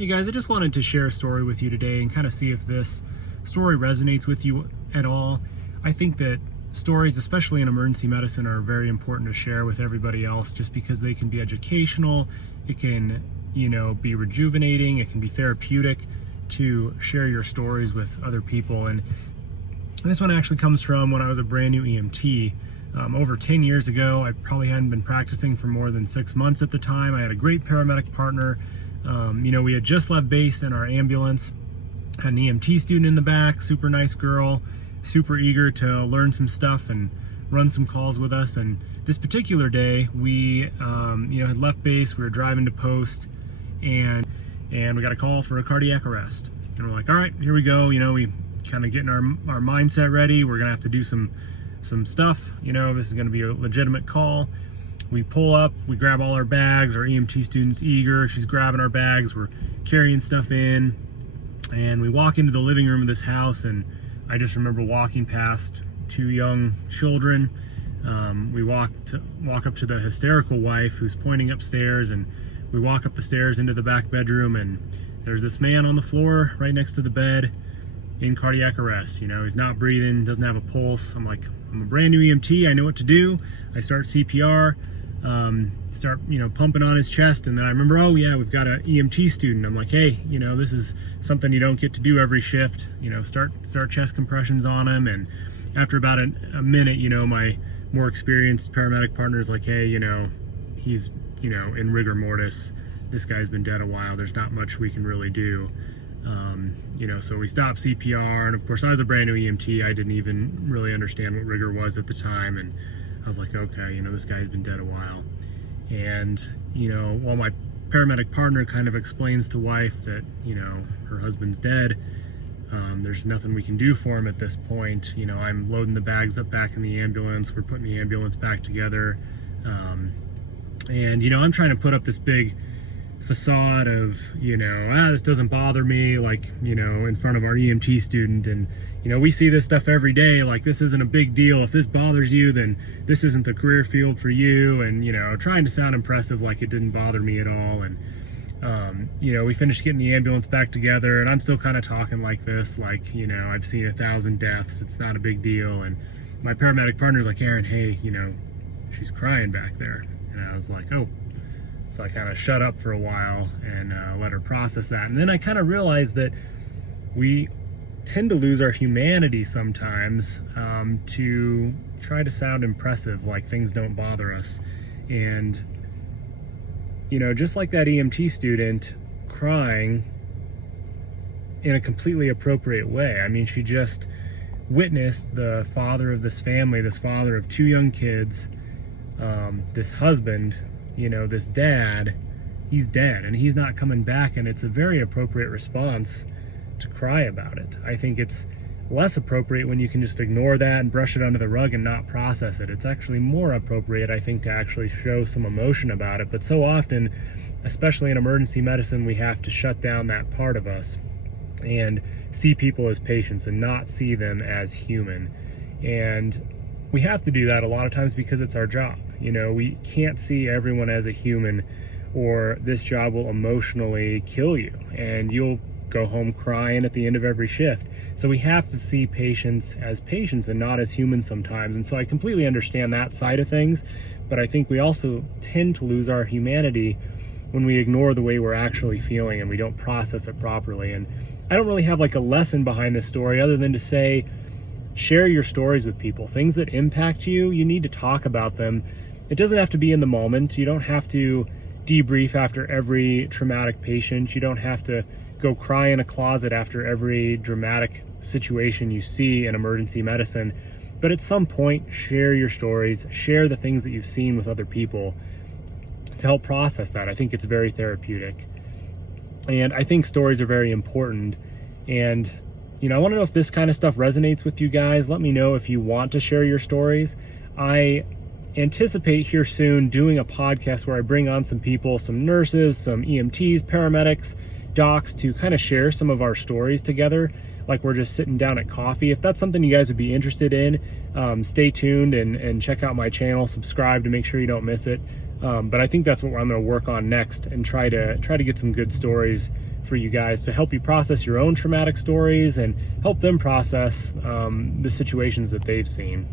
Hey guys, I just wanted to share a story with you today and kind of see if this story resonates with you at all. I think that stories, especially in emergency medicine, are very important to share with everybody else just because they can be educational, it can, be rejuvenating, it can be therapeutic to share your stories with other people. And this one actually comes from when I was a brand new EMT. Over 10 years ago. I probably hadn't been practicing for more than 6 months at the time. I had a great paramedic partner. We had just left base in our ambulance, had an EMT student in the back, super nice girl, super eager to learn some stuff and run some calls with us. And this particular day, we, had left base, we were driving to post, and we got a call for a cardiac arrest. And we're like, all right, here we go. We kind of getting our mindset ready. We're gonna have to do some stuff. This is gonna be a legitimate call. We pull up, we grab all our bags, our EMT student's eager, she's grabbing our bags, we're carrying stuff in, and we walk into the living room of this house, and I just remember walking past 2 young children. We walk up to the hysterical wife who's pointing upstairs, and we walk up the stairs into the back bedroom, and there's this man on the floor right next to the bed in cardiac arrest. He's not breathing, doesn't have a pulse. I'm like, I'm a brand new EMT, I know what to do. I start CPR, start pumping on his chest, and then I remember, oh yeah, we've got an EMT student. I'm like, hey, this is something you don't get to do every shift. Start chest compressions on him. And after about a minute, my more experienced paramedic partner is like, hey, he's in rigor mortis, this guy's been dead a while, there's not much we can really do. So we stopped CPR, and of course I was a brand new EMT. I didn't even really understand what rigor was at the time, and I was like, okay, this guy's been dead a while. And while my paramedic partner kind of explains to wife that her husband's dead, there's nothing we can do for him at this point. I'm loading the bags up back in the ambulance, we're putting the ambulance back together, and I'm trying to put up this big facade of this doesn't bother me, like in front of our EMT student, and we see this stuff every day, like this isn't a big deal. If this bothers you, then this isn't the career field for you, and trying to sound impressive like it didn't bother me at all. And we finished getting the ambulance back together, and I'm still kind of talking like this, like I've seen 1,000 deaths, it's not a big deal. And my paramedic partner's like, Aaron, hey, she's crying back there. And I was like, oh. So I kind of shut up for a while and let her process that. And then I kind of realized that we tend to lose our humanity sometimes to try to sound impressive, like things don't bother us. And, just like that EMT student crying in a completely appropriate way. I mean, she just witnessed the father of this family, this father of 2 young kids, this husband, this dad, he's dead and he's not coming back, and it's a very appropriate response to cry about it. I think it's less appropriate when you can just ignore that and brush it under the rug and not process it. It's actually more appropriate, I think, to actually show some emotion about it. But so often, especially in emergency medicine, we have to shut down that part of us and see people as patients and not see them as human. And we have to do that a lot of times because it's our job. We can't see everyone as a human, or this job will emotionally kill you and you'll go home crying at the end of every shift. So we have to see patients as patients and not as humans sometimes. And so I completely understand that side of things, but I think we also tend to lose our humanity when we ignore the way we're actually feeling and we don't process it properly. And I don't really have like a lesson behind this story other than to say, share your stories with people. Things that impact you, you need to talk about them. It doesn't have to be in the moment. You don't have to debrief after every traumatic patient. You don't have to go cry in a closet after every dramatic situation you see in emergency medicine. But at some point, share your stories, share the things that you've seen with other people to help process that. I think it's very therapeutic. And I think stories are very important. And I want to know if this kind of stuff resonates with you guys. Let me know if you want to share your stories. I anticipate here soon doing a podcast where I bring on some people, some nurses, some EMTs, paramedics, docs, to kind of share some of our stories together, like we're just sitting down at coffee. If that's something you guys would be interested in, stay tuned and check out my channel, subscribe to make sure you don't miss it. But I think that's what I'm going to work on next, and try to get some good stories for you guys to help you process your own traumatic stories and help them process the situations that they've seen.